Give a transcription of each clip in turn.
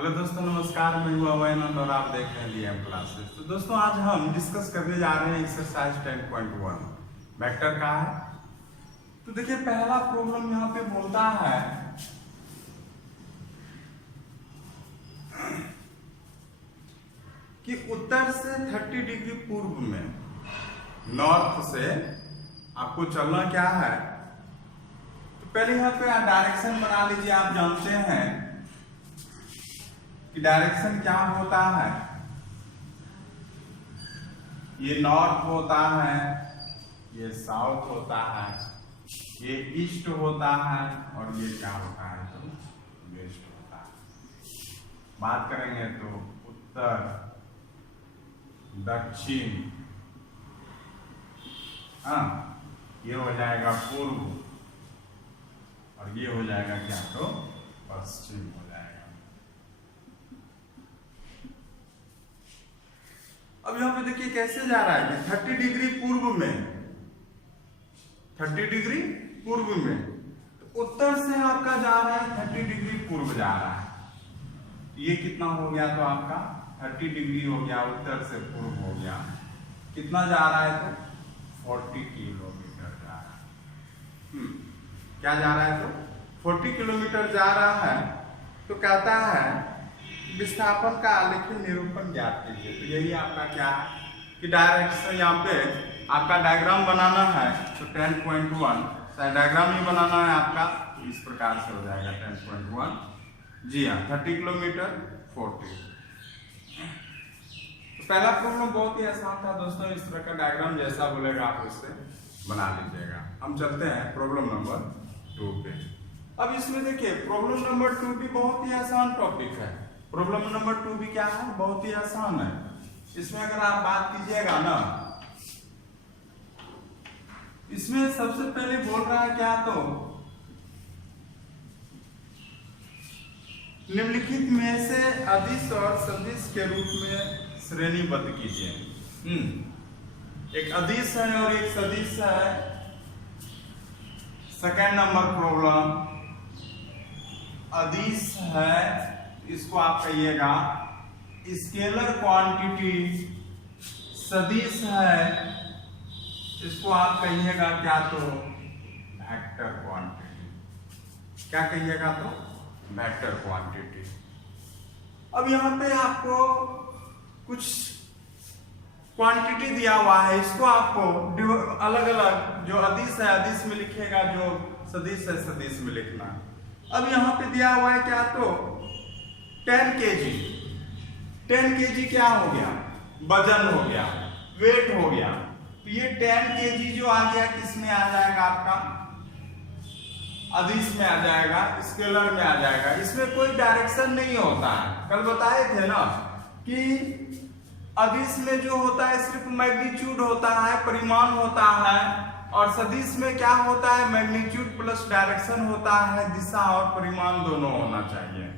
Hello दोस्तों, नमस्कार। मैं हूं अवैनंद और आप देख रहे हैं डीएम क्लासेस। तो दोस्तों, आज हम डिस्कस करने जा रहे हैं एक्सरसाइज 10.1 वेक्टर का है। तो देखिए, पहला प्रॉब्लम यहाँ पे बोलता है कि उत्तर से 30 डिग्री पूर्व में नॉर्थ से आपको चलना क्या है। तो पहले यहाँ पे डायरेक्शन बना लीजिए। आप जानते हैं कि डायरेक्शन क्या होता है। ये नॉर्थ होता है, ये साउथ होता है, ये ईस्ट होता है और ये क्या होता है तो वेस्ट होता है। बात करेंगे तो उत्तर, दक्षिण, हाँ, ये हो जाएगा पूर्व और ये हो जाएगा क्या तो पश्चिम हो जाएगा। अब यहाँ पे देखिए कैसे जा रहा है कि 30 डिग्री पूर्व में, 30 डिग्री पूर्व में, तो उत्तर से आपका जा रहा है 30 डिग्री पूर्व जा रहा है। ये कितना हो गया तो आपका 30 डिग्री हो गया, उत्तर से पूर्व हो गया। कितना जा रहा है तो 40 किलोमीटर जा रहा है। क्या जा रहा है तो 40 किलोमीटर जा रहा है। तो कहता है विस्थापन का आलेखी निरूपण ज्ञात कीजिए। तो यही आपका क्या है कि डायरेक्शन, यहाँ पे आपका डायग्राम बनाना है। तो 10.1 डायग्राम ही बनाना है आपका, इस प्रकार से हो जाएगा 10.1। जी हाँ, 30 किलोमीटर 40। तो पहला प्रॉब्लम बहुत ही आसान था दोस्तों। इस तरह का डायग्राम जैसा बोलेगा आप उससे बना लीजिएगा। हम चलते हैं प्रॉब्लम नंबर 2 पे। अब इसमें देखिए, प्रॉब्लम नंबर 2 भी बहुत ही आसान टॉपिक है। प्रॉब्लम नंबर 2 भी क्या है, बहुत ही आसान है। इसमें अगर आप बात कीजिएगा ना, इसमें सबसे पहले बोल रहा है क्या तो निम्नलिखित में से अदिश और सदिश के रूप में श्रेणीबद्ध कीजिए। एक अदिश है और एक सदिश है। सेकेंड नंबर प्रॉब्लम, अदिश है, इसको आप कहिएगा स्केलर क्वांटिटी। सदिश है, इसको आप कहिएगा क्या तो वेक्टर क्वांटिटी। क्या कहिएगा तो वेक्टर क्वांटिटी। अब यहाँ पे आपको कुछ क्वांटिटी दिया हुआ है, इसको आपको अलग अलग, जो अदिश है अदिश में लिखेगा, जो सदिश है सदिश में लिखना। अब यहाँ पे दिया हुआ है क्या तो 10 kg। 10 kg क्या हो गया, वजन हो गया, वेट हो गया। तो ये 10 kg जो आ गया किसमें आ जाएगा, आपका अदिश में आ जाएगा, स्केलर में आ जाएगा। इसमें कोई डायरेक्शन नहीं होता है। कल बताए थे ना कि अदिश में जो होता है सिर्फ मैग्नीट्यूड होता है, परिमाण होता है, और सदिश में क्या होता है, मैग्नीट्यूड प्लस डायरेक्शन होता है, दिशा और परिमाण दोनों होना चाहिए।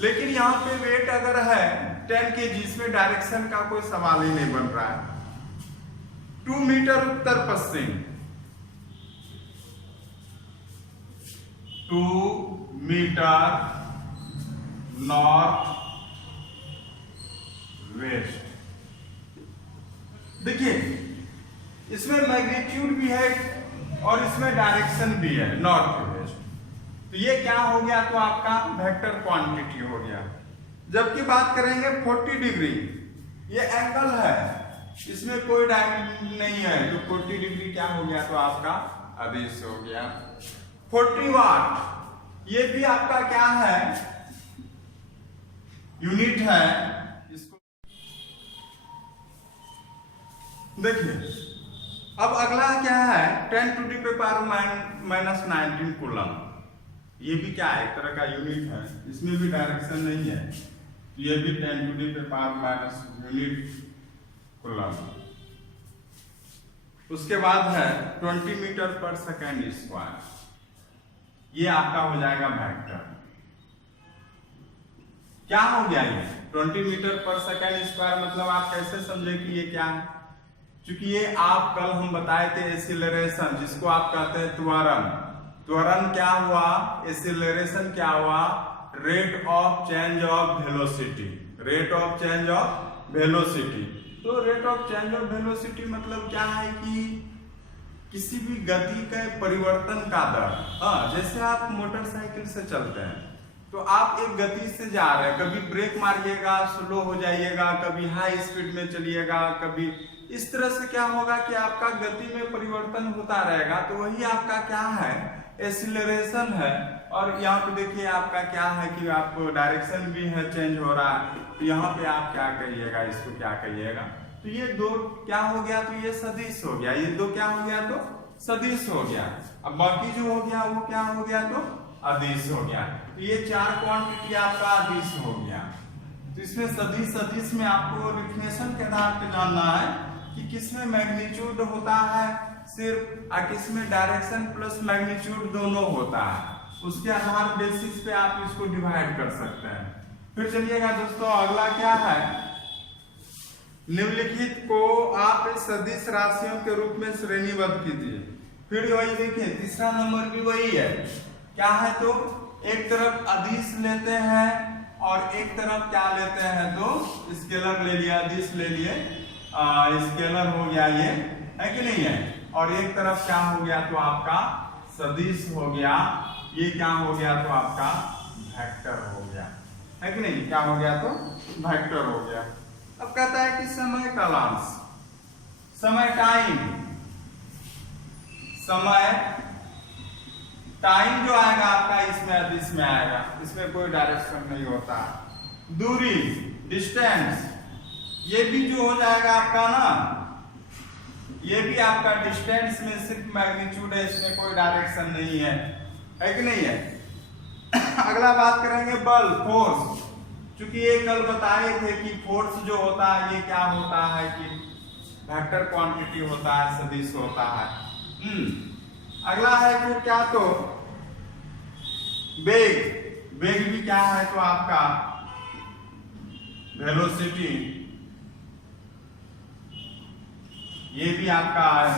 लेकिन यहाँ पे वेट अगर है 10 kg, इसमें डायरेक्शन का कोई सवाल ही नहीं बन रहा है। 2 मीटर उत्तर पश्चिम, 2 मीटर नॉर्थ वेस्ट। देखिए, इसमें मैग्नीट्यूड भी है और इसमें डायरेक्शन भी है, नॉर्थ वेस्ट। तो ये क्या हो गया तो आपका वेक्टर क्वांटिटी हो गया। जबकि बात करेंगे 40 डिग्री, ये एंगल है, इसमें कोई डायमेंशन नहीं है। तो 40 डिग्री क्या हो गया तो आपका अदिश हो गया। 40 वाट, ये भी आपका क्या है, यूनिट है। इसको देखिए, अब अगला क्या है, 10 टू दी पावर -19 कूलम। ये भी क्या है, एक तरह का यूनिट है, इसमें भी डायरेक्शन नहीं है। ये भी 10 to the power -unit coulomb. उसके बाद है 20 मीटर पर सेकेंड स्क्वायर। ये आपका हो जाएगा वेक्टर। क्या हो गया ये 20 मीटर पर सेकेंड स्क्वायर, मतलब आप कैसे समझे कि ये क्या है। क्योंकि ये आप कल हम बताए थे एक्सीलरेशन, जिसको आप कहते हैं त्वरण। त्वरण क्या हुआ, एक्सीलरेशन क्या हुआ, rate of change of velocity, rate of change of velocity. तो rate of change of velocity मतलब क्या है कि किसी भी गति के परिवर्तन का दर। जैसे आप मोटरसाइकिल से चलते हैं तो आप एक गति से जा रहे हैं, कभी ब्रेक मारिएगा स्लो हो जाइएगा, कभी हाई स्पीड में चलिएगा, कभी इस तरह से क्या होगा कि आपका गति में परिवर्तन होता रहेगा। तो वही आपका क्या है, एक्सीलरेशन है। और यहाँ पे देखिए आपका क्या है कि आपको डायरेक्शन भी है चेंज हो रहा है। तो यहाँ पे आप क्या करिएगा, इसको क्या कहिएगा, तो ये दो क्या हो गया, तो ये सदिश हो गया, ये दो क्या हो गया, तो सदिश हो गया। अब बाकी जो हो गया वो क्या हो गया, तो अदिश हो गया। तो ये चार क्वांटिटी आपका अदिश हो गया। तो इसमें सदिश सदिश में आपको डिफिनेशन के आधार पे जानना है कि किसमें मैग्नीट्यूड होता है सिर्फ, और किसमें डायरेक्शन प्लस मैग्नीट्यूड दोनों होता है। उसके आधार बेसिस पे आप इसको डिवाइड कर सकते हैं। फिर चलिएगा दोस्तों, अगला क्या है, निम्नलिखित को आप सदिश राशियों के रूप में श्रेणीबद्ध कीजिए। फिर वही देखिए, तीसरा नंबर भी वही है, क्या है, तो एक तरफ अदिश लेते हैं और एक तरफ क्या लेते हैं, तो स्केलर ले लिया, अदिश ले लिए, स्केलर हो गया, ये है कि नहीं है, और एक तरफ क्या हो गया, तो आपका सदिश हो गया, ये क्या हो गया, तो आपका वेक्टर हो गया, है कि नहीं, क्या हो गया, तो वेक्टर हो गया। अब कहता है कि समय कालांश, समय टाइम, समय टाइम जो आएगा आपका इसमें अदिश में आएगा, इसमें कोई डायरेक्शन नहीं होता। दूरी डिस्टेंस, ये भी जो हो जाएगा आपका ना, ये भी आपका डिस्टेंस में सिर्फ मैग्नीट्यूड है, इसमें कोई डायरेक्शन नहीं है कि नहीं है। अगला बात करेंगे बल, फोर्स। क्योंकि ये कल बताए थे कि फोर्स जो होता है ये क्या होता है कि वेक्टर क्वांटिटी होता है, सदिश होता है। अगला है फिर क्या, तो वेग, वेग भी क्या है, तो आपका वेलोसिटी, ये भी आपका है।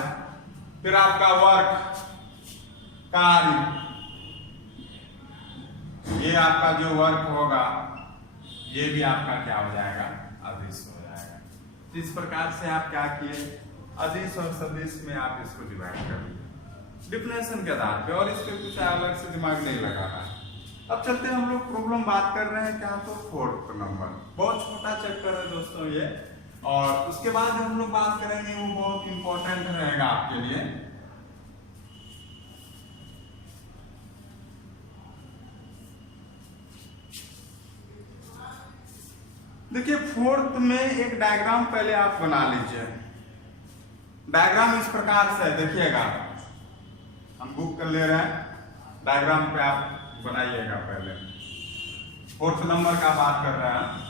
फिर आपका वर्क, कार्य, ये आपका जो वर्क होगा ये भी आपका क्या हो जाएगा, अदिश हो जाएगा। तो इस प्रकार से आप क्या किए, अदिश और सदिश में आप इसको डिवाइड कर दिए डिफिनेशन के आधार पे, और इस पे कुछ अलग से दिमाग नहीं लगाना है। अब चलते हैं हम लोग प्रॉब्लम बात कर रहे हैं क्या, तो फोर्थ नंबर, बहुत छोटा चैप्टर है दोस्तों ये, और उसके बाद हम लोग बात करेंगे वो बहुत इंपॉर्टेंट रहेगा आपके लिए। देखिए फोर्थ में एक डायग्राम पहले आप बना लीजिए। डायग्राम इस प्रकार से है, देखिएगा, हम बुक कर ले रहे हैं, डायग्राम पे आप बनाइएगा पहले। फोर्थ नंबर का बात कर रहे हैं।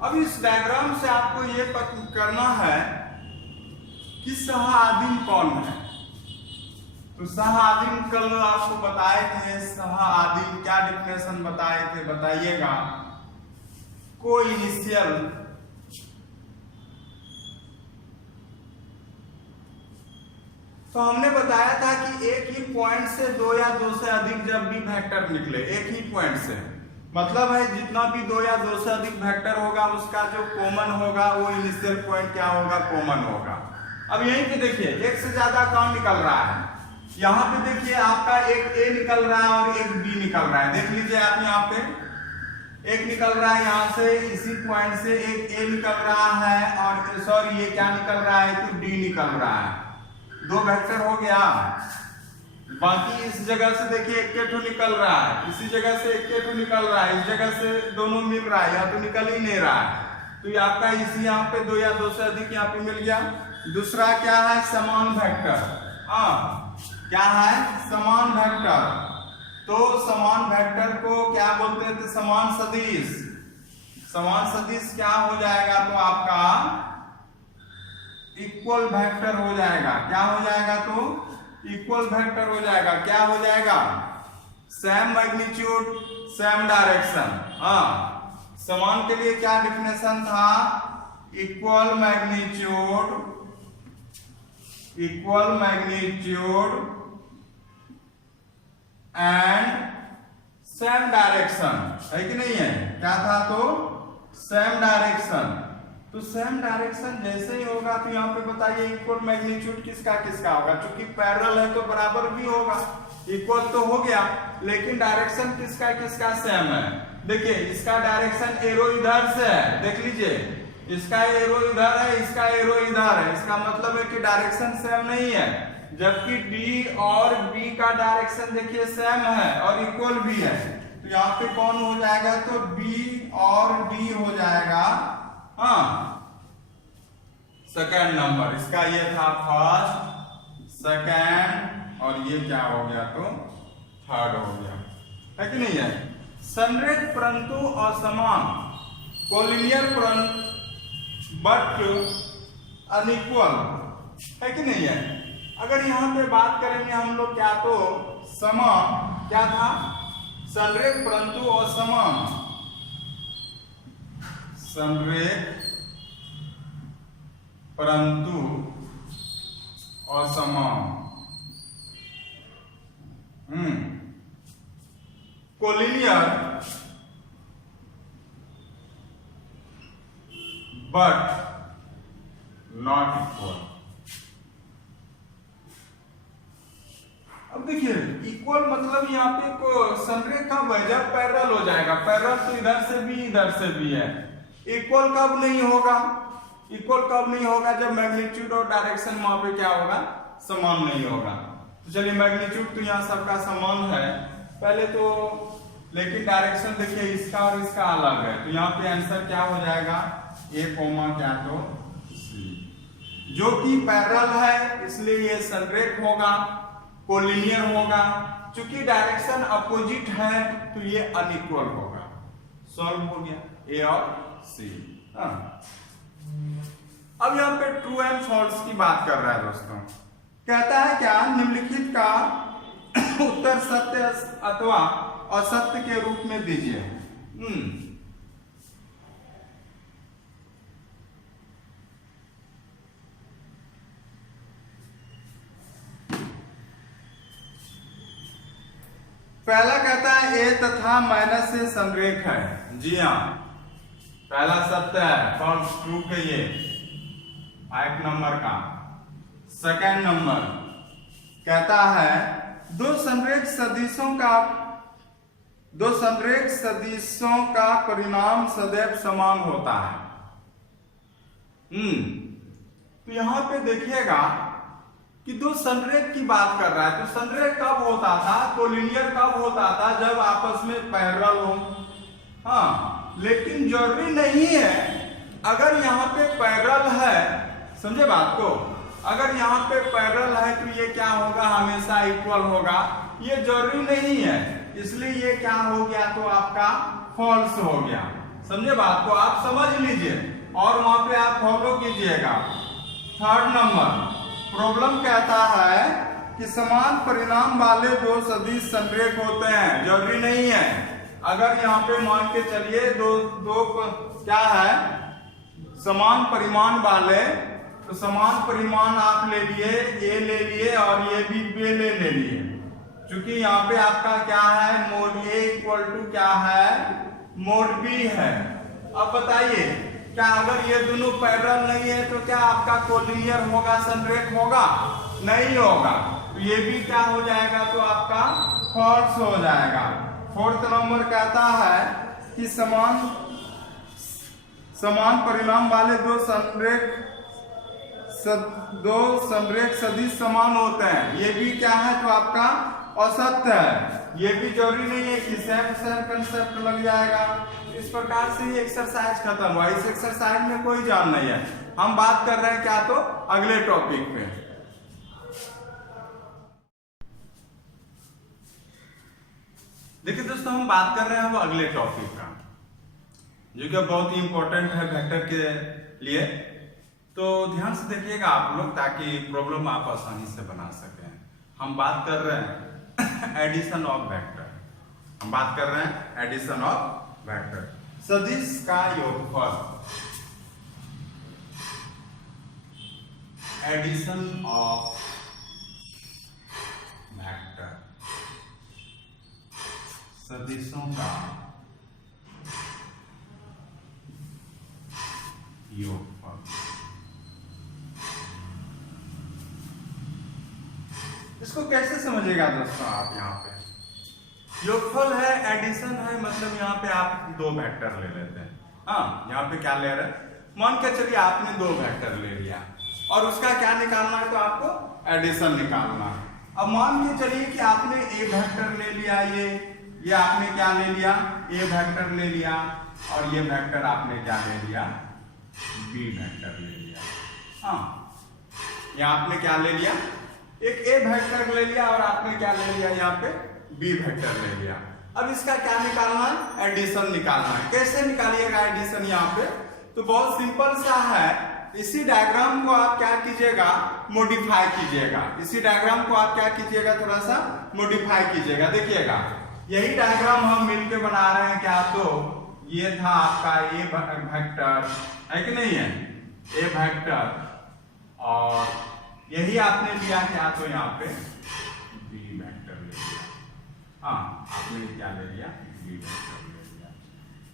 अब इस डायग्राम से आपको ये पता करना है कि सह-आदिम कौन है। तो सह-आदिम कल आपको बताए थे, सह-आदिम क्या डिफिनेशन बताए थे, बताइएगा। को इनिशियल, तो हमने बताया था कि एक ही पॉइंट से दो या दो से अधिक जब भी वेक्टर निकले, एक ही पॉइंट से, मतलब है जितना भी दो या दो से अधिक वेक्टर होगा उसका जो कॉमन होगा वो इनिशियल पॉइंट क्या होगा, कॉमन होगा। अब यहीं पे देखिए एक से ज्यादा कौन निकल रहा है, यहाँ पे देखिए आपका एक ए निकल रहा है और एक बी निकल रहा है। देख लीजिए आप, यहाँ पे एक निकल रहा है, यहाँ से इसी पॉइंट से एक ए निकल रहा है, और सॉरी ये क्या निकल रहा है, तो डी निकल रहा है। दो वेक्टर हो गया। बाकी इस जगह से देखिए एक निकल रहा है, इसी जगह से एक निकल रहा है, इस जगह से दोनों मिल रहा है, यहाँ तो निकल ही नहीं रहा है। तो ये आपका इसी यहाँ पे दो या दो से अधिक यहाँ पे मिल गया। दूसरा क्या है, समान वेक्टर। क्या है, समान वेक्टर। तो समान वेक्टर को क्या बोलते थे, समान सदिश। समान सदिश क्या हो जाएगा तो आपका इक्वल वेक्टर हो जाएगा। क्या हो जाएगा तो इक्वल वेक्टर हो जाएगा। क्या हो जाएगा? Same magnitude same direction. हाँ, समान के लिए क्या डिफिनेशन था? Equal magnitude and same direction, है कि नहीं है? क्या था तो सेम डायरेक्शन। तो सेम डायरेक्शन जैसे ही होगा तो यहाँ पे बताइए इक्वल मैग्नीट्यूड किसका किसका होगा? क्योंकि पैरेलल है तो बराबर भी होगा। इक्वल तो हो गया, लेकिन डायरेक्शन किसका किसका सेम है? देखिए इसका डायरेक्शन एरो इधर से है, देख लीजिए इसका एरो इधर है, इसका एरो इधर है। इसका मतलब है कि डायरेक्शन सेम नहीं है। जबकि डी और बी का डायरेक्शन देखिए सेम है और इक्वल भी है। तो यहाँ पे कौन हो जाएगा तो बी और डी हो जाएगा। हाँ, सेकेंड नंबर इसका ये था फर्स्ट, सेकेंड और ये क्या हो गया तो थर्ड हो गया, है कि नहीं है? संरेख परंतु असमान, कोलिनियर परंतु बट अनइक्वल, है कि नहीं है? अगर यहाँ पे बात करेंगे हम लोग क्या तो समान, क्या था? संरेख परंतु असमान, संरेख परंतु असमान, कोलिनियर बट नॉट इक्वल। अब देखिए इक्वल मतलब यहाँ पे संरेख कब है? जब पैरेलल हो जाएगा। पैरेलल तो इधर से भी है। इक्वल कब नहीं होगा? इक्वल कब नहीं होगा? जब मैग्नीट्यूड और डायरेक्शन वहां पे क्या होगा? समान नहीं होगा। तो चलिए मैग्नीट्यूड तो यहाँ सबका समान है पहले तो, लेकिन डायरेक्शन देखिए इसका और इसका अलग है। तो यहाँ पे आंसर क्या हो जाएगा? ए कोमा क्या तो सी, जो कि पैरेलल है इसलिए ये संरेख होगा, कोलिनियर होगा। चूंकि डायरेक्शन अपोजिट है तो ये अनइक्वल होगा। सॉल्व हो गया ए और सी। अब यहाँ पे ट्रू एंड फॉल्स की बात कर रहा है दोस्तों। कहता है क्या? निम्नलिखित का उत्तर सत्य अथवा असत्य के रूप में दीजिए। पहला कहता है ए तथा माइनस से संरेख है। जी हाँ, पहला सत्य है, फॉल्स ट्रू के ये 8 नंबर का। सेकेंड नंबर कहता है दो संरेख सदिशों का परिणाम सदैव समान होता है। तो यहां पे देखिएगा कि दो संरेख की बात कर रहा है। तो संरेख कब होता था? कोलिनियर कब होता था? जब आपस में पैरेलल हो। हाँ, लेकिन जरूरी नहीं है। अगर यहाँ पे पैरेलल है, समझे बात को, अगर यहाँ पे पैरेलल है तो ये क्या होगा? हमेशा इक्वल होगा। ये जरूरी नहीं है, इसलिए ये क्या हो गया तो आपका फॉल्स हो गया। समझे बात को? आप समझ लीजिए और वहां पे आप फॉलो कीजिएगा। थर्ड नंबर प्रॉब्लम कहता है कि समान परिणाम वाले दो सदिश संरेख होते हैं। जरूरी नहीं है। अगर यहाँ पे मान के चलिए दो क्या है? समान परिमाण वाले, तो समान परिमाण आप ले लिए, ए ले लिए और ये भी बी ले लिए। क्योंकि यहाँ पे आपका क्या है? मोड ए इक्वल टू क्या है? मोड बी है। अब बताइए क्या अगर ये दोनों पैरेलल नहीं है तो क्या आपका कोलिनियर होगा, संरेख होगा? नहीं होगा। तो ये भी क्या हो जाएगा तो आपका फॉल्स हो जाएगा। फोर्थ नंबर कहता है कि समान परिणाम वाले दो संरेख सदिश समान होते हैं। ये भी क्या है तो आपका असत्य है। ये भी जरूरी नहीं है कि सेम कंसेप्ट लग जाएगा। इस प्रकार से ये एक्सरसाइज खत्म हुआ। इस एक्सरसाइज में कोई जान नहीं है। हम बात कर रहे हैं क्या तो अगले टॉपिक पे। देखिए दोस्तों, हम बात कर रहे हैं अब अगले टॉपिक का। जो कि बहुत ही इंपॉर्टेंट है वेक्टर के लिए। तो ध्यान से देखिएगा आप लोग, ताकि प्रॉब्लम आप आसानी से बना सकें। हम बात कर रहे हैं एडिशन ऑफ वेक्टर। हम बात कर रहे हैं एडिशन ऑफ वेक्टर। सदिश का योगफल, एडिशन ऑफ वेक्टर, सदिशों का योगफल। इसको कैसे समझिएगा दोस्तों आप? यहाँ पे योगफल है, एडिशन है, मतलब यहाँ पे आप दो वेक्टर ले लेते हैं। हाँ, यहाँ पे क्या ले रहे हैं, मान के चलिए आपने दो वेक्टर ले लिया और उसका क्या निकालना है, तो आपको एडिशन निकालना है। अब मान के चलिए कि आपने ए वेक्टर ले लिया, ये आपने क्या ले लिया, ए वेक्टर ले लिया, और ये वेक्टर आपने क्या ले लिया, बी वेक्टर ले लिया। हाँ, ये आपने क्या ले लिया, एक ए वेक्टर ले लिया और आपने क्या ले लिया, यहाँ पे बी वेक्टर ले लिया। अब इसका क्या निकालना है, एडिशन निकालना है। कैसे निकालिएगा एडिशन यहाँ पे? तो बहुत सिंपल सा है। इसी डायग्राम को आप क्या कीजिएगा, मॉडिफाई कीजिएगा। इसी डायग्राम को आप क्या कीजिएगा, थोड़ा सा मॉडिफाई कीजिएगा। देखिएगा, यही डायग्राम हम मिलकर बना रहे हैं क्या, तो ये था आपका ए वेक्टर, है कि नहीं है, ए वेक्टर, और यही आपने लिया क्या, तो यहाँ पे बी वेक्टर ले लिया। हाँ, आपने क्या ले लिया, बी वेक्टर ले लिया।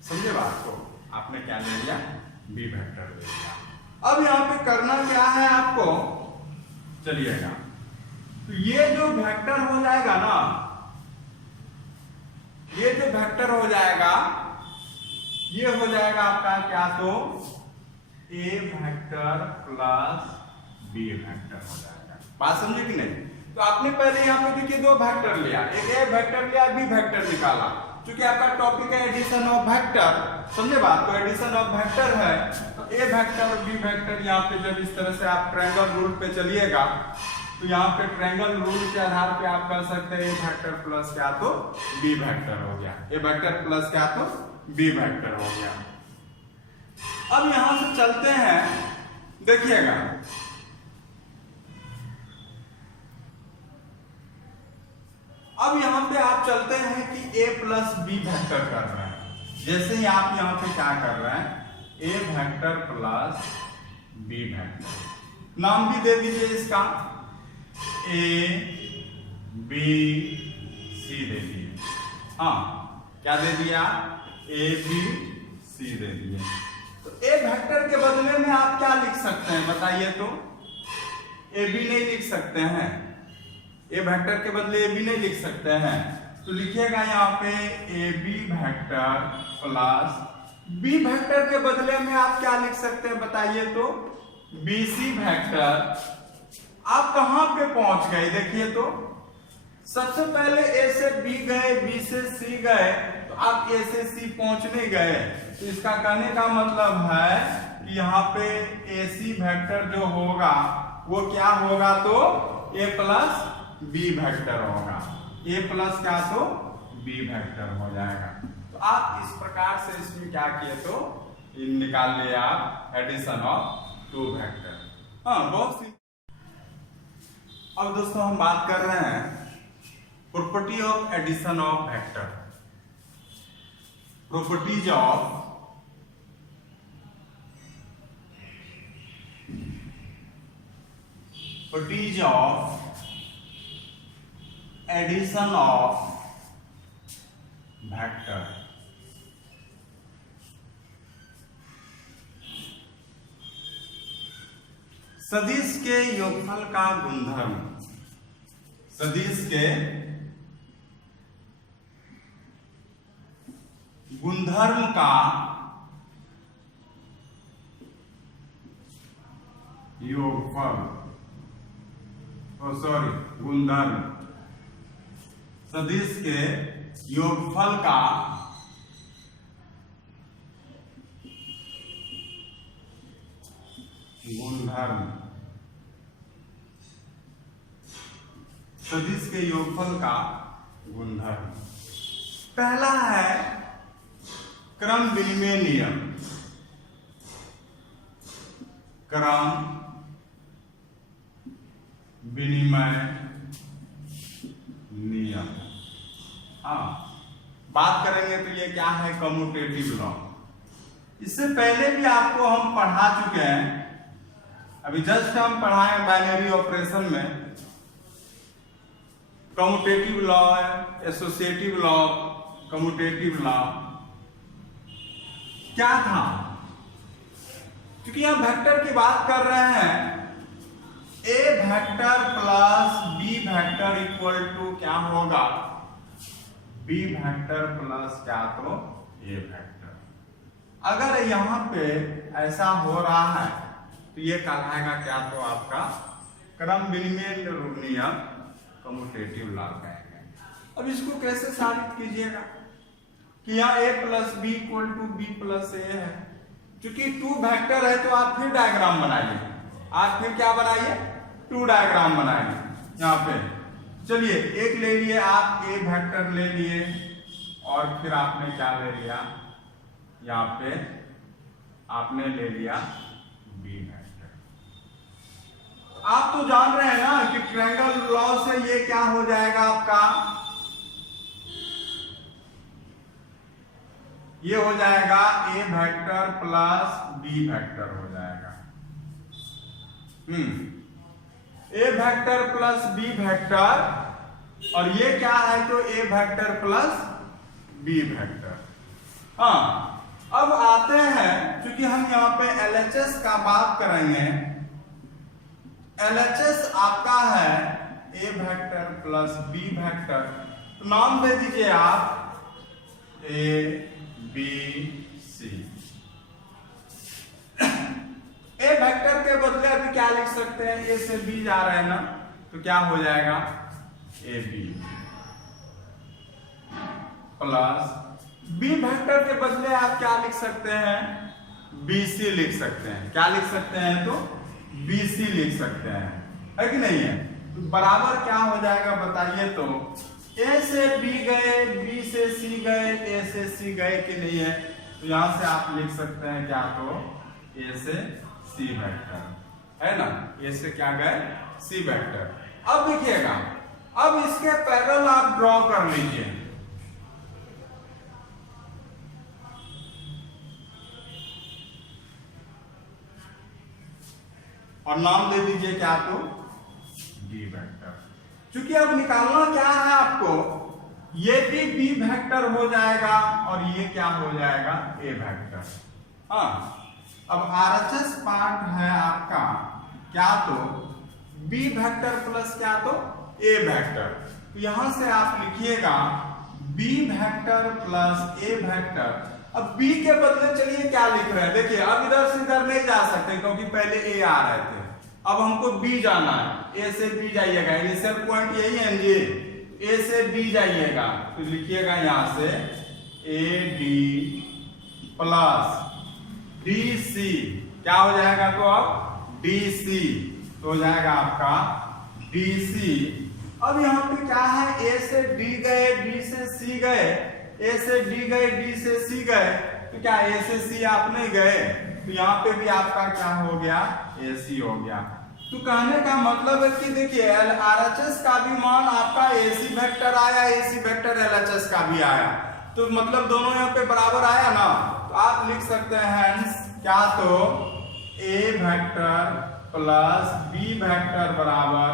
समझे बात को? आपने क्या ले लिया, बी वेक्टर ले लिया। अब यहाँ पे करना क्या है आपको, चलिएगा, तो ये जो वेक्टर हो जाएगा ना, ये जो वेक्टर हो जाएगा, ये हो जाएगा आपका क्या, तो A vector plus B vector हो जाएगा। बात समझे कि नहीं? तो आपने पहले यहाँ पे देखिए दो वेक्टर लिया, एक ए वेक्टर लिया, बी वेक्टर निकाला। क्योंकि आपका टॉपिक है एडिशन ऑफ वेक्टर, समझे बात? तो एडिशन ऑफ वेक्टर है, तो ए वेक्टर और बी वेक्टर यहाँ पे जब इस तरह से आप ट्रायंगल रूल पे चलिएगा, तो यहाँ पे ट्रायंगल रूल के आधार पे आप कर सकते हैं ए वेक्टर प्लस क्या, तो बी वेक्टर हो गया, ए वेक्टर प्लस क्या, तो बी वेक्टर हो गया। अब यहां से चलते हैं, देखिएगा, अब यहां पे आप चलते हैं कि a प्लस बी वेक्टर कर रहे हैं। जैसे ही आप यहां पे क्या कर रहे हैं, a vector plus B vector, नाम भी दे दीजिए इसका, a b c दे दिए। हाँ, क्या दे दिया, a b c दे दिए। तो a वेक्टर के बदले में आप क्या लिख सकते हैं बताइए? तो a b नहीं लिख सकते हैं, ए वेक्टर के बदले ए बी नहीं लिख सकते हैं, तो लिखिएगा यहाँ पे A B vector plus B vector के बदले में आप क्या लिख सकते हैं बताइए? तो बी सी वेक्टर। आप कहां पे पहुंच गए देखिए, तो सबसे पहले ए से बी गए, बी से सी गए, तो आप ए से सी पहुंचने गए। तो इसका कहने का मतलब है कि यहाँ पे ए सी वेक्टर जो होगा वो क्या होगा, तो ए प्लस बी वेक्टर होगा। ए प्लस क्या, तो बी वेक्टर हो जाएगा। तो आप इस प्रकार से इसमें क्या किए, तो निकाल लिया आप एडिशन ऑफ टू वेक्टर। हाँ, बहुत सी। अब दोस्तों हम बात कर रहे हैं property of addition of vector. Properties of addition of vector. सदिश के योगफल का गुणधर्म, सदिश के गुणधर्म का योगफल, गुणधर्म, सदिश के योगफल का गुणधर्म, सदिश के योगफल का गुणधर्म। पहला है क्रम विनिमय नियम, क्रम विनिमय नियम। हाँ, बात करेंगे तो ये क्या है, कम्यूटेटिव लॉ। इससे पहले भी आपको हम पढ़ा चुके हैं, अभी जस्ट हम पढ़ाए बाइनरी ऑपरेशन में commutative law, associative law, commutative law क्या था। क्योंकि हम वेक्टर की बात कर रहे हैं, A vector plus B vector equal to क्या होगा, बी वेक्टर प्लस क्या तो ए वेक्टर। अगर यहां पे ऐसा हो रहा है तो ये कहलाएगा क्या तो आपका क्रम विनिमय नियम, कम्यूटेटिव लॉ कहेंगे। अब इसको कैसे साबित कीजिएगा कि यहाँ a plus B equal to B plus A है। क्योंकि टू वेक्टर है तो आप फिर डायग्राम बनाइए, आप फिर क्या बनाइए, टू डायग्राम बनाइए। यहाँ पे चलिए एक ले लिए आप, ए वेक्टर ले लिए और फिर आपने क्या ले लिया, यहाँ पे आपने ले लिया बी वेक्टर। आप तो जान रहे हैं ना कि ट्रायंगल लॉ से ये क्या हो जाएगा आपका, ये हो जाएगा ए वेक्टर प्लस बी वेक्टर हो जाएगा। ए वेक्टर प्लस बी वेक्टर, और ये क्या है तो A vector plus B vector. हाँ, अब आते हैं, क्योंकि हम यहाँ पे LHS का बात करेंगे। LHS आपका है A vector plus B vector, तो नाम दे दीजिए आप A B C. A vector के बदले अभी क्या लिख सकते हैं, ए से बी जा रहे हैं ना, तो क्या हो जाएगा A B plus B vector के बदले आप क्या लिख सकते हैं, बी सी लिख सकते हैं। क्या लिख सकते हैं तो बी सी लिख सकते हैं, है कि नहीं है। तो बराबर क्या हो जाएगा बताइए तो, ए से बी गए, बी से सी गए, ए से सी गए कि नहीं है। तो यहां से आप लिख सकते हैं क्या तो ए से सी वेक्टर, है ना, ए से क्या गए सी वेक्टर। अब देखिएगा, अब इसके पैरेलल आप ड्रॉ कर लीजिए। और नाम दे दीजिए क्या तो बी वेक्टर। क्योंकि अब निकालना क्या है आपको, ये भी बी वेक्टर हो जाएगा और ये क्या हो जाएगा ए वेक्टर। हाँ, अब RHS पार्ट है आपका क्या तो बी वेक्टर प्लस क्या तो ए वेक्टर। तो यहां से आप लिखिएगा बी वेक्टर प्लस ए वेक्टर। अब बी के बदले चलिए क्या लिख रहे हैं, देखिए अब इधर से इधर नहीं जा सकते क्योंकि पहले ए आ रहे थे, अब हमको बी जाना है। ए से बी जाइएगा, इनिशियल पॉइंट यही है जी, ए से बी जाइएगा, तो लिखिएगा यहां से A D plus D C, क्या हो जाएगा तो अब डी सी, तो हो जाएगा आपका डी सी। अब यहाँ पे क्या है, ए से डी गए, डी से सी गए, ए से डी गए, डी से सी गए, तो क्या ए से सी आप नहीं गए, तो यहाँ पे भी आपका क्या हो गया ए सी हो गया। तो कहने का मतलब है कि देखिए RHS का भी मान आपका AC वेक्टर आया, AC वेक्टर LHS का भी आया, तो मतलब दोनों यहाँ पे बराबर आया ना। तो आप लिख सकते हैं क्या तो A vector plus B vector बराबर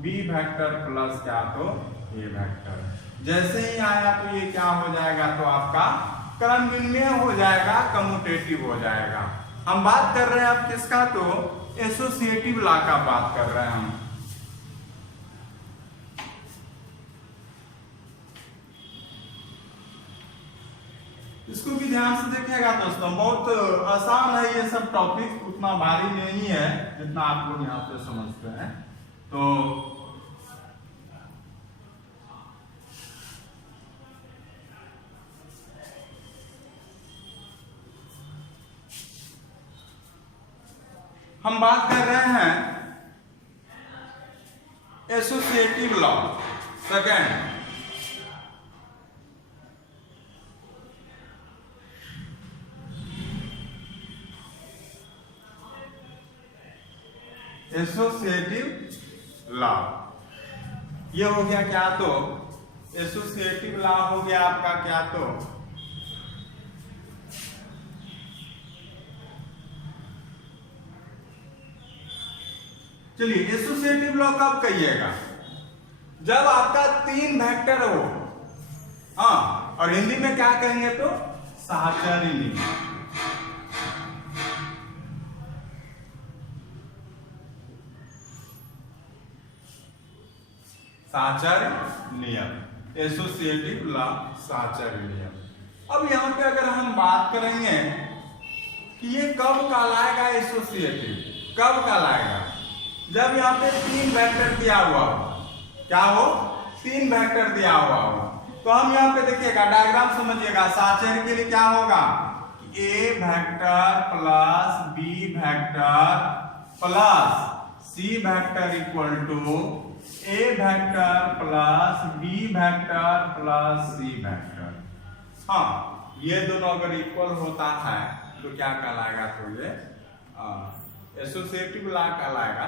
B वेक्टर प्लस क्या तो A वेक्टर। जैसे ही आया तो ये क्या हो जाएगा तो आपका क्रम विनिमय हो जाएगा, कम्यूटेटिव हो जाएगा। हम बात कर रहे हैं अब किसका तो एसोसिएटिव लॉ का बात कर रहे हैं हम। इसको भी ध्यान से देखिएगा दोस्तों, बहुत आसान है ये सब टॉपिक, उतना भारी नहीं है जितना आप लोग यहाँ पे समझते हैं। तो हम बात कर रहे हैं associative law second. Associative law. ये हो गया क्या, तो एसोसिएटिव लॉ हो गया आपका क्या, तो चलिए एसोसिएटिव लॉ कब कहिएगा, जब आपका 3 वेक्टर हो, हाँ, और हिंदी में क्या कहेंगे तो साहचर्य नियम। साहचर्य नियम, एसोसिएटिव लॉ, साहचर्य नियम। अब यहां पे अगर हम बात करेंगे कि ये कब कहलाएगा एसोसिएटिव, कब कहलाएगा, जब यहाँ पे 3 वेक्टर दिया हुआ हो, क्या हो, 3 वेक्टर दिया हुआ हो। तो हम यहाँ पे देखिएगा, डायग्राम समझिएगा, साहचर्य के लिए क्या होगा, A vector plus B vector plus C vector equal to A vector plus B vector plus C vector. हाँ, ये दोनों अगर इक्वल होता है तो क्या कहलाएगा, तो ये एसोसिएटिव लॉ कहलाएगा।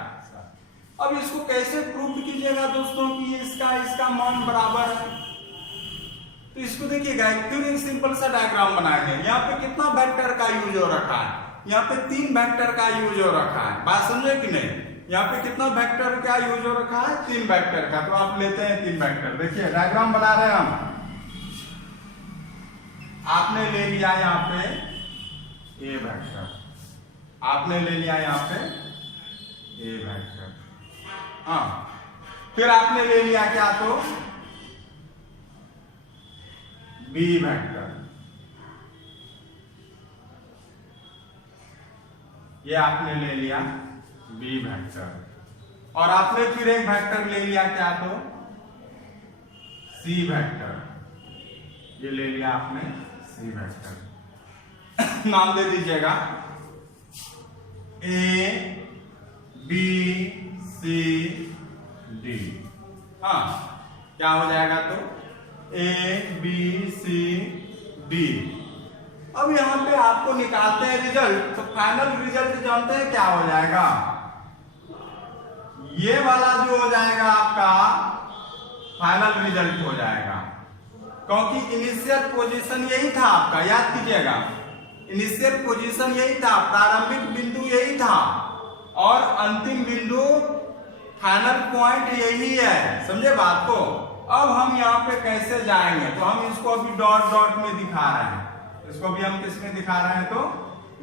अब इसको कैसे प्रूव कीजिएगा दोस्तों कि इसका मान बराबर है, तो इसको देखिएगा, एक सिंपल सा डायग्राम बनाएंगे। यहाँ पे कितना वेक्टर का यूज हो रखा है, यहाँ पे 3 वेक्टर का यूज हो रखा है, बात समझे कि नहीं। यहाँ पे कितना वेक्टर का यूज हो रखा है, 3 वेक्टर का। तो आप लेते हैं 3 वेक्टर, देखिए डायग्राम बना रहे हैं हम। आपने ले लिया यहाँ पे ए वेक्टर, आपने ले लिया यहाँ पे ए वेक्टर, हाँ, फिर आपने ले लिया क्या, तो बी वेक्टर, ये आपने ले लिया बी वेक्टर, और आपने फिर एक वेक्टर ले लिया क्या, तो सी वेक्टर, ये ले लिया आपने सी वेक्टर। नाम दे दीजिएगा ए बी सी डी, हाँ, क्या हो जाएगा, तो ए बी सी डी। अब यहां पे आपको निकालते हैं रिजल्ट, तो फाइनल रिजल्ट जानते हैं क्या हो जाएगा, ये वाला जो हो जाएगा आपका फाइनल रिजल्ट हो जाएगा, क्योंकि इनिशियल पोजीशन यही था आपका, याद कीजिएगा, इनिशियल पोजीशन यही था, प्रारंभिक बिंदु यही था, और अंतिम बिंदु फाइनल पॉइंट यही है, समझे बात को। अब हम यहाँ पे कैसे जाएंगे, तो हम इसको अभी डॉट डॉट में दिखा रहे हैं, इसको भी हम किस में दिखा रहे हैं, तो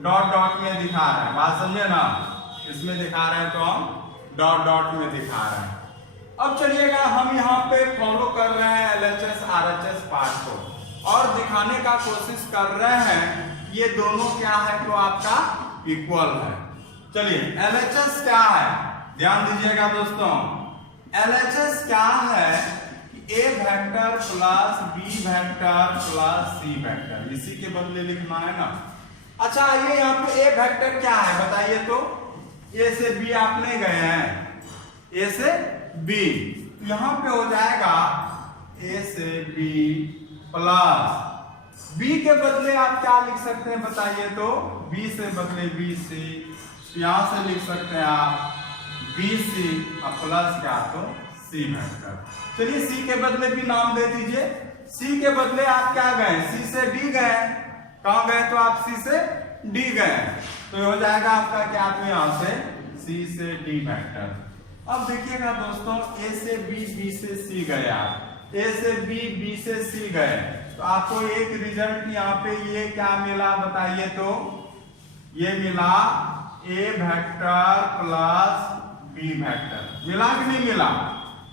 डॉट डॉट में दिखा रहे हैं, बात समझे ना, इसमें दिखा रहे हैं, तो हम डॉट डॉट में दिखा रहे हैं। अब चलिएगा, हम यहाँ पे फॉलो कर रहे हैं LHS RHS पार्ट को, और दिखाने का कोशिश कर रहे हैं ये दोनों क्या है, तो आपका इक्वल है। चलिए LHS क्या है, ध्यान दीजिएगा दोस्तों, LHS क्या है, A vector plus B vector plus C vector, इसी के बदले लिखना है ना। अच्छा, ये यहाँ पे ए वेक्टर क्या है बताइए, तो ए से बी आपने गए हैं, ए से बी, तो यहाँ पे हो जाएगा ए से बी प्लस बी के बदले आप क्या लिख सकते हैं बताइए, तो बी से बदले बी सी, यहां से लिख सकते हैं आप बी सी और प्लस क्या, तो सी वेक्टर। चलिए सी के बदले भी नाम दे दीजिए, सी के बदले आप क्या गए, सी से डी गए, कहां गए, तो आप सी से डी गए, तो हो जाएगा आपका क्या, तो यहां से सी से डी वेक्टर। अब देखिएगा दोस्तों, ए से बी, बी से सी गए, आप ए से बी, बी से सी गए, तो आपको एक रिजल्ट यहाँ पे ये क्या मिला बताइए, तो ये मिला ए वेक्टर प्लस बी वेक्टर, मिला कि नहीं मिला।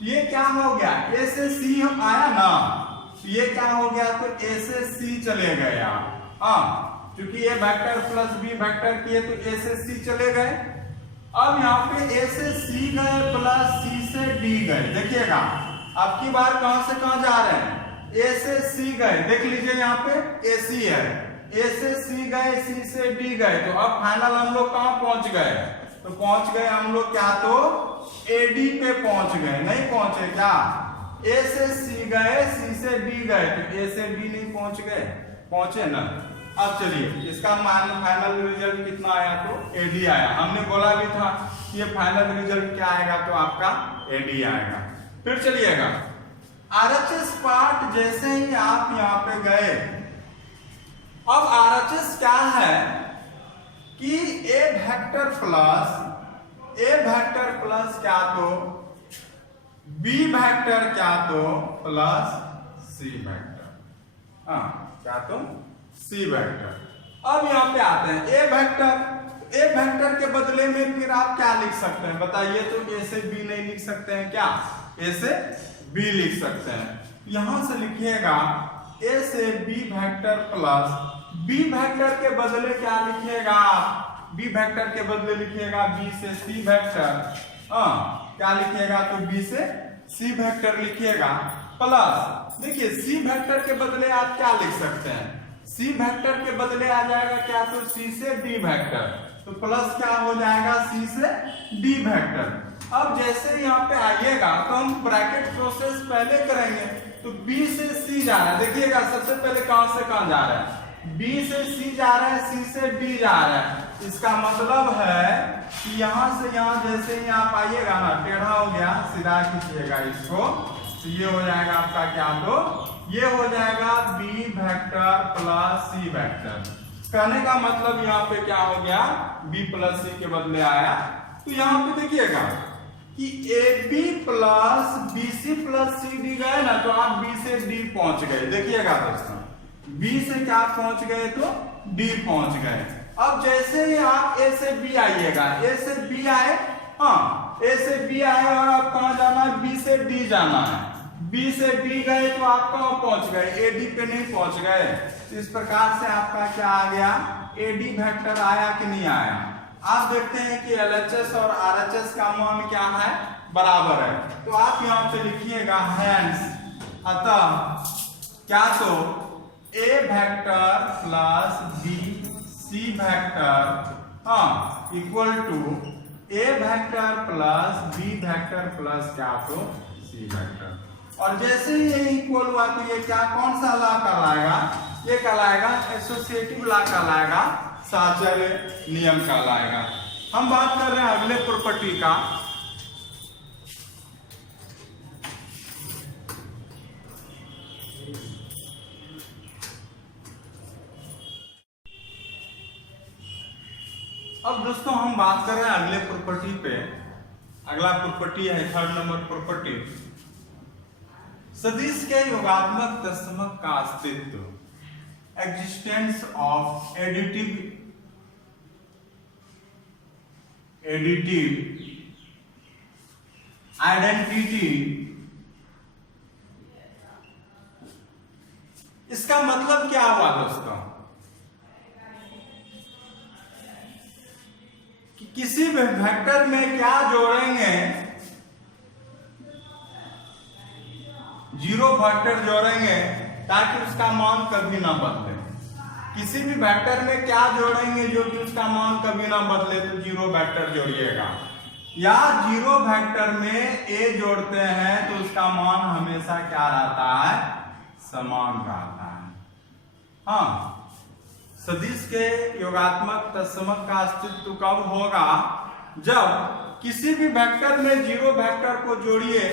ये क्या हो गया, ए से सी आया ना, तो ये क्या हो गया, तो ए से सी चले गए आप, हाँ, क्योंकि ये वेक्टर प्लस बी वेक्टर किए तो ए से सी चले गए। अब यहाँ पे ए से सी गए प्लस सी से डी गए, देखिएगा अब की बार कहां से कहां जा रहे हैं, ए से सी गए, देख लीजिए यहाँ पे ए सी है, ए से सी गए, सी से डी गए, तो अब फाइनल हम लोग कहां पहुंच गए, तो पहुंच गए हम लोग क्या, तो एडी पे पहुंच गए, नहीं पहुंचे क्या, ए से सी गए, सी से डी गए, तो ए से डी नहीं पहुंच गए, पहुंचे ना। अब चलिए इसका मान फाइनल रिजल्ट कितना आया, तो एडी आया, हमने बोला भी था ये फाइनल रिजल्ट क्या आएगा, तो आपका एडी आएगा। फिर चलिएगा आरएचएस पार्ट, जैसे ही आप यहाँ पे गए, अब आरएचएस क्या है कि ए वेक्टर प्लस क्या तो बी वेक्टर क्या तो प्लस सी वेक्टर, क्या तो सी वेक्टर। अब यहाँ पे आते हैं ए वेक्टर के बदले में फिर आप क्या लिख सकते हैं बताइए, तो ए से बी नहीं लिख सकते हैं क्या, ए से बी लिख सकते हैं। यहां से लिखिएगा ए से B vector plus B vector के बदले क्या लिखिएगा आप, बी वेक्टर के बदले लिखिएगा बी से सी वेक्टर, क्या लिखिएगा, तो बी से सी वेक्टर लिखिएगा प्लस, देखिए सी वेक्टर के बदले आप क्या लिख सकते हैं, सी वेक्टर के बदले आ जाएगा क्या, तो सी से डी वेक्टर, तो प्लस क्या हो जाएगा, सी से डी वेक्टर। अब जैसे यहाँ पे आइएगा तो हम ब्रैकेट प्रोसेस पहले करेंगे, तो बी से सी जा रहा है, देखिएगा सबसे पहले कहां से कहां जा रहा है, बी से सी जा रहा है, सी से डी जा रहा है। इसका मतलब है कि यहां से यहां जैसे ही आप आइएगा ना, टेढ़ा हो गया, सीधा खींचिएगा इसको, तो ये हो जाएगा आपका क्या, तो ये हो जाएगा B vector plus C vector. कहने का मतलब यहाँ पे क्या हो गया, बी प्लस सी के बदले आया। तो यहाँ पे देखिएगा कि A B plus B C plus C D गए ना, तो आप बी से डी पहुंच गए, देखिएगा दोस्तों, बी से क्या पहुंच गए, तो डी पहुंच गए। अब जैसे ही आप ए से बी आइएगा, ए से बी आए, ए से बी आए और आप कहां जाना है, बी से डी जाना है, बी से डी गए तो आप कहां पहुंच गए, एडी पे नहीं पहुंच गए। तो इस प्रकार से आपका क्या आ गया, एडी वेक्टर आया कि नहीं आया। आप देखते हैं कि एलएचएस और आरएचएस का मान क्या है, बराबर है, तो आप यहां पे लिखिएगा हैंस, अतः क्या तो A vector plus B C vector equal to A vector plus B vector plus क्या तो सी वेक्टर। और जैसे ही ये इक्वल हुआ तो ये क्या, कौन सा लॉ कहलाएगा, ये कहलाएगा एसोसिएटिव लॉ कहलाएगा, साचर्य नियम कहलाएगा। हम बात कर रहे हैं अगले प्रॉपर्टी का, अब दोस्तों हम बात कर रहे हैं अगले प्रॉपर्टी पे। अगला प्रॉपर्टी है 3rd नंबर प्रॉपर्टी, सदिश के योगात्मक तत्समक का अस्तित्व, एग्जिस्टेंस ऑफ एडिटिव आइडेंटिटी। इसका मतलब क्या हुआ दोस्तों, कि किसी भी वेक्टर में क्या जोड़ेंगे, जीरो वेक्टर जोड़ेंगे ताकि उसका मान कभी ना बदले। किसी भी वेक्टर में क्या जोड़ेंगे जो कि उसका मान कभी ना बदले, तो जीरो वेक्टर जोड़िएगा। या जीरो वेक्टर में ए जोड़ते हैं तो उसका मान हमेशा क्या रहता है, समान रहता है। हाँ, सदिश के योगात्मक तत्समक का अस्तित्व कब होगा, जब किसी भी वेक्टर में जीरो वेक्टर को जोड़िए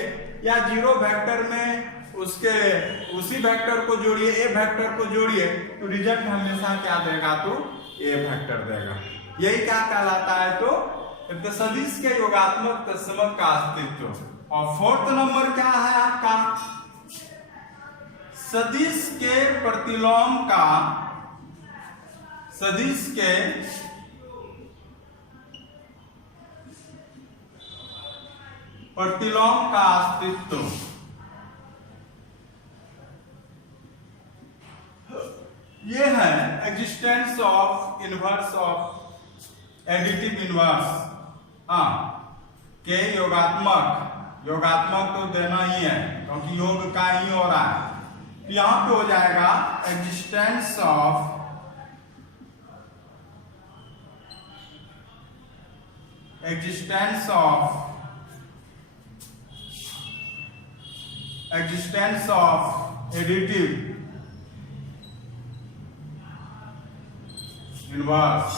या जीरो वेक्टर में उसके उसी वेक्टर को जोड़िए, ए वेक्टर को जोड़िए, तो रिजल्ट हमेशा क्या देगा, तो ए वेक्टर देगा। यही क्या कहलाता है, तो सदिश के योगात्मक तत्समक का अस्तित्व। और 4th नंबर क्या है आपका, सदिश के प्रतिलोम का, सदिश के प्रतिलोम का अस्तित्व। ये है existence of inverse of additive inverse के योगात्मक तो देना ही है क्योंकि योग का ही हो रहा है। तो यहां पे हो जाएगा एग्जिस्टेंस ऑफ एडिटिव इनवर्स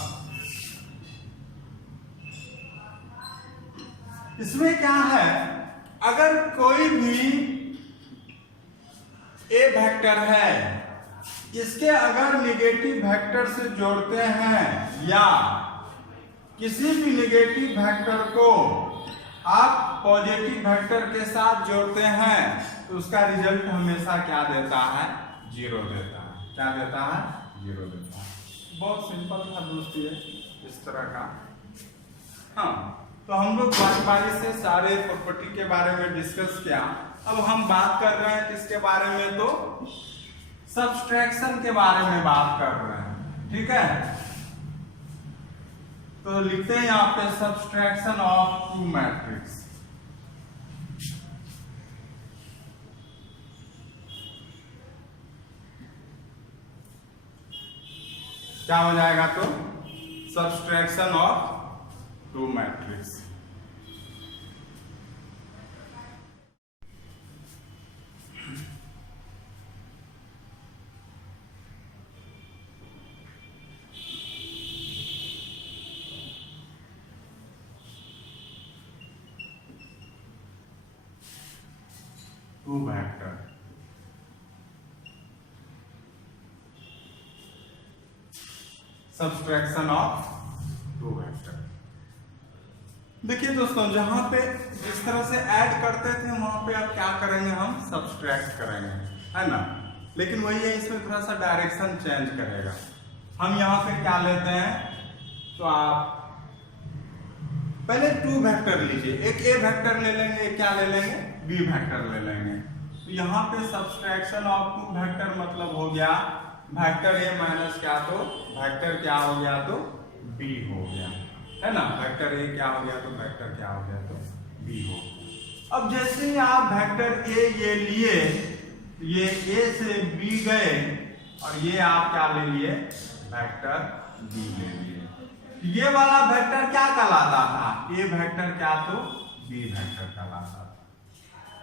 इसमें क्या है, अगर कोई भी ए वेक्टर है, इसके अगर निगेटिव वेक्टर से जोड़ते हैं या किसी भी निगेटिव वेक्टर को आप पॉजिटिव वेक्टर के साथ जोड़ते हैं तो उसका रिजल्ट हमेशा क्या देता है, 0 देता है। क्या देता है, 0 देता है। बहुत सिंपल था दोस्तों इस तरह का। हाँ, तो हम लोग बारी से सारे प्रॉपर्टी के बारे में डिस्कस किया। अब हम बात कर रहे हैं किसके बारे में, तो सब्सट्रैक्शन के बारे में बात कर रहे हैं। ठीक है, तो लिखते हैं यहाँ पे सब्सट्रैक्शन ऑफ टू मैट्रिक्स। क्या हो जाएगा, तो subtraction of two matrix. Two vector subtraction of two vector. देखिए दोस्तों, जहां पे जिस तरह से ऐड करते थे वहां पे अब क्या करेंगे, हम सब्सट्रैक्ट करेंगे, है ना। लेकिन वही है, इसमें थोड़ा सा डायरेक्शन चेंज करेगा। हम यहाँ पे क्या लेते हैं, तो आप पहले टू वेक्टर लीजिए, एक ए वेक्टर ले लेंगे, एक क्या ले लेंगे, बी वेक्टर ले लेंगे। तो यहाँ पे सब्सट्रैक्शन ऑफ टू वेक्टर मतलब हो गया वेक्टर ए माइनस क्या, तो वेक्टर क्या हो गया, तो बी हो गया, है ना। वेक्टर ए क्या हो गया, तो वेक्टर क्या हो गया, तो बी हो गया। अब जैसे ही आप वेक्टर ए ये लिए, ये ए से बी गए और ये आप क्या ले लिए, वेक्टर बी ले लिए। ये वाला वेक्टर क्या कहलाता था, ए वेक्टर क्या, तो बी वेक्टर कहलाता था।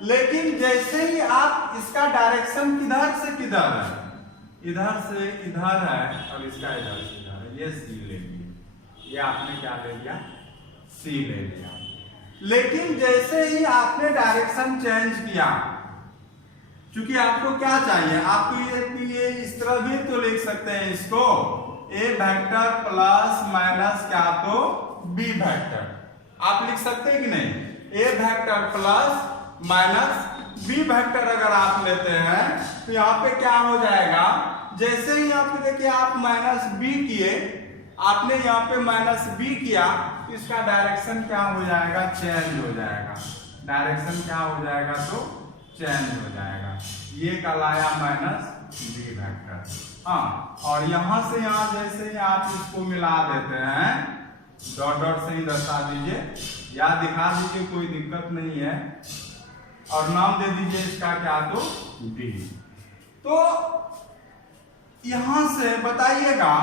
लेकिन जैसे ही आप इसका डायरेक्शन किधर से किधर है, इधर से इधर है और इसका इधर से इधर है, ये सी ले लिए, ये आपने क्या ले लिया, सी ले लिया। लेकिन जैसे ही आपने डायरेक्शन चेंज किया, क्योंकि आपको क्या चाहिए, आपको ये इस तरह भी तो लिख सकते हैं इसको, ए वेक्टर प्लस माइनस क्या, तो बी वेक्टर। आप लिख सकते हैं कि नहीं, A vector plus minus B vector अगर आप लेते हैं तो यहाँ पे क्या हो जाएगा, जैसे ही यहाँ पे देखिए आप माइनस बी किए, आपने यहाँ पे माइनस बी किया तो इसका डायरेक्शन क्या हो जाएगा, चेंज हो जाएगा। डायरेक्शन क्या हो जाएगा, तो चेंज हो जाएगा। ये कहलाया माइनस बी वेक्टर। हाँ, और यहां से यहां जैसे ही आप इसको मिला देते हैं, डॉट डॉट से ही दर्शा दीजिए या दिखा दीजिए, कोई दिक्कत नहीं है, और नाम दे दीजिए इसका क्या, तो डी। तो यहां से बताइएगा,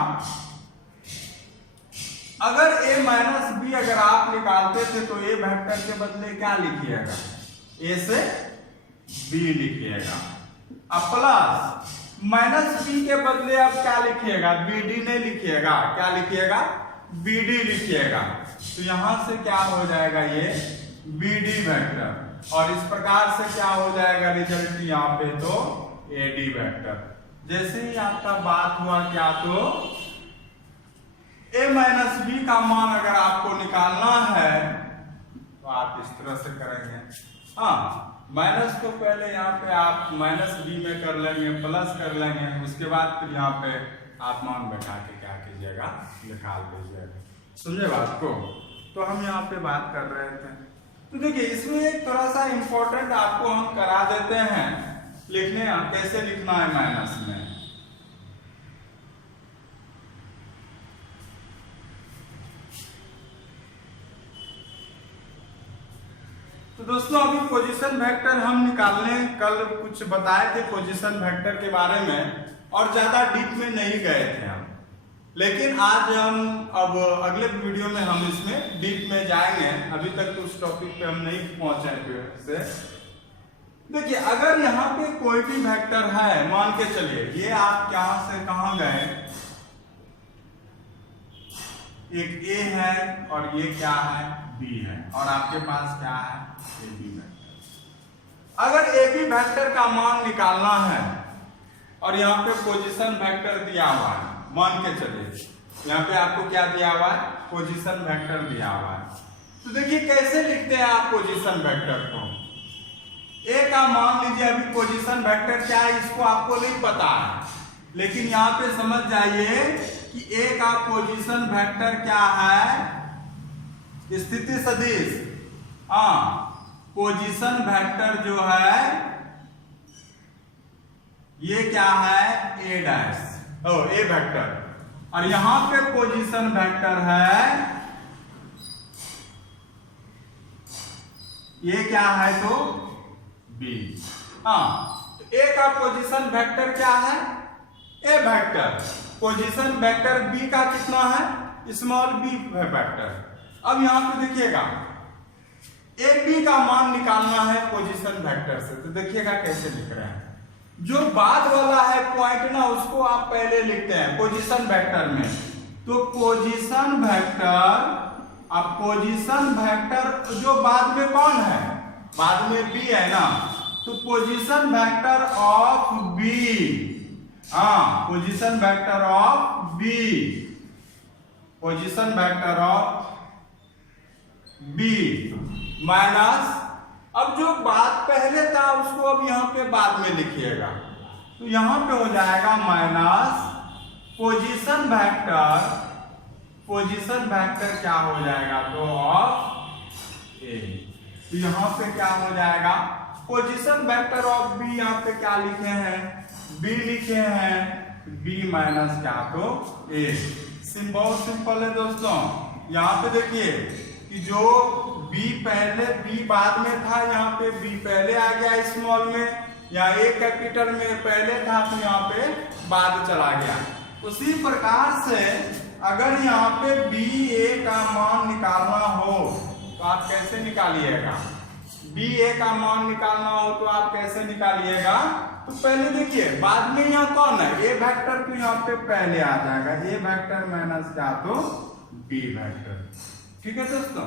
अगर a माइनस बी अगर आप निकालते थे तो a वेक्टर के बदले क्या लिखिएगा, a से b लिखिएगा। अब प्लस माइनस बी के बदले अब क्या लिखिएगा, bd नहीं लिखिएगा, क्या लिखिएगा, bd लिखिएगा। तो यहां से क्या हो जाएगा, ये bd वेक्टर, और इस प्रकार से क्या हो जाएगा रिजल्ट यहाँ पे, तो ad वेक्टर। जैसे ही आपका बात हुआ क्या, तो a माइनस बी का मान अगर आपको निकालना है तो आप इस तरह से करेंगे। हाँ, माइनस को पहले यहाँ पे आप माइनस बी में कर लेंगे, प्लस कर लेंगे, उसके बाद फिर यहाँ पे आप मान बैठा के क्या कीजिएगा, निकाल दीजिएगा। समझे बात को। तो हम यहाँ पे बात कर रहे थे, तो देखिए इसमें एक थोड़ा सा इंपॉर्टेंट आपको हम करा देते हैं, लिखने कैसे लिखना है माइनस में। तो दोस्तों अभी पोजीशन वेक्टर हम निकालने कल कुछ बताए थे पोजीशन वेक्टर के बारे में, और ज्यादा डीप में नहीं गए थे हम, लेकिन आज हम अब अगले वीडियो में हम इसमें डीप में जाएंगे। अभी तक तो उस टॉपिक पे हम नहीं पहुंचे से। देखिए अगर यहाँ पे कोई भी वेक्टर है, मान के चलिए ये आप कहां से कहां गए, एक ए है और ये क्या है, बी है, और आपके पास क्या है, ए बी वेक्टर। अगर ए बी वेक्टर का मान निकालना है और यहाँ पे पोजीशन वेक्टर दिया हुआ है, मान के चलिए यहाँ पे आपको क्या दिया हुआ है, पोजीशन वेक्टर दिया हुआ है। तो देखिए कैसे लिखते हैं आप पोजीशन वेक्टर को। ए का मान लीजिए, अभी पोजीशन वेक्टर क्या है इसको आपको नहीं पता है, लेकिन यहाँ पे समझ जाइए कि ए का पोजीशन वेक्टर क्या है, स्थिति सदिश। पोजीशन वेक्टर जो है ये क्या है, ए डैश ए वेक्टर, और यहां पे पोजीशन वेक्टर है, ये क्या है तो बी। ए का पोजीशन वेक्टर क्या है, A vector. Position vector B का कितना है, स्मॉल बी वेक्टर। अब यहां पे देखिएगा ए बी का मान निकालना है पोजीशन वेक्टर से, तो देखिएगा कैसे लिख रहे हैं। जो बाद वाला है पॉइंट ना, उसको आप पहले लिखते हैं पोजीशन वेक्टर में। तो पोजीशन वेक्टर, अब पोजीशन वेक्टर जो बाद में कौन है, बाद में बी है ना, तो position vector of B, position vector of B, position vector of B minus, अब जो बात पहले था उसको अब यहां पे बाद में लिखिएगा, तो यहां पे हो जाएगा minus position vector, position vector क्या हो जाएगा तो ऑफ ए। तो यहां पे क्या हो जाएगा, पोजीशन वेक्टर ऑफ बी, यहां पे क्या लिखे हैं, बी लिखे हैं, बी माइनस क्या तो ए। बहुत सिंपल है दोस्तों। यहाँ पे देखिए कि जो बी पहले, बी बाद में था, यहाँ पे बी पहले आ गया स्मॉल में, या ए कैपिटल में पहले था तो यहाँ पे बाद चला गया। उसी प्रकार से अगर यहाँ पे बी ए का मान निकालना हो तो आप कैसे निकालिएगा, बी ए का मान निकालना हो तो आप कैसे निकालिएगा, तो पहले देखिए बाद में यहाँ कौन है, ए वेक्टर, तो यहाँ पे पहले आ जाएगा ए वेक्टर माइनस क्या तो बी वेक्टर। ठीक है दोस्तों,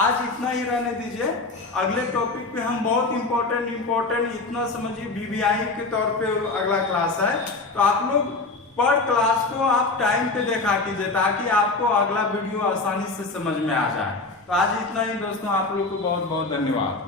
आज इतना ही रहने दीजिए। अगले टॉपिक पे हम बहुत इंपॉर्टेंट इतना समझिए, बीबीआई के तौर पे अगला क्लास है, तो आप लोग पर क्लास को आप टाइम पे देखा कीजिए ताकि आपको अगला वीडियो आसानी से समझ में आ जाए। तो आज इतना ही दोस्तों, आप लोग को बहुत बहुत धन्यवाद।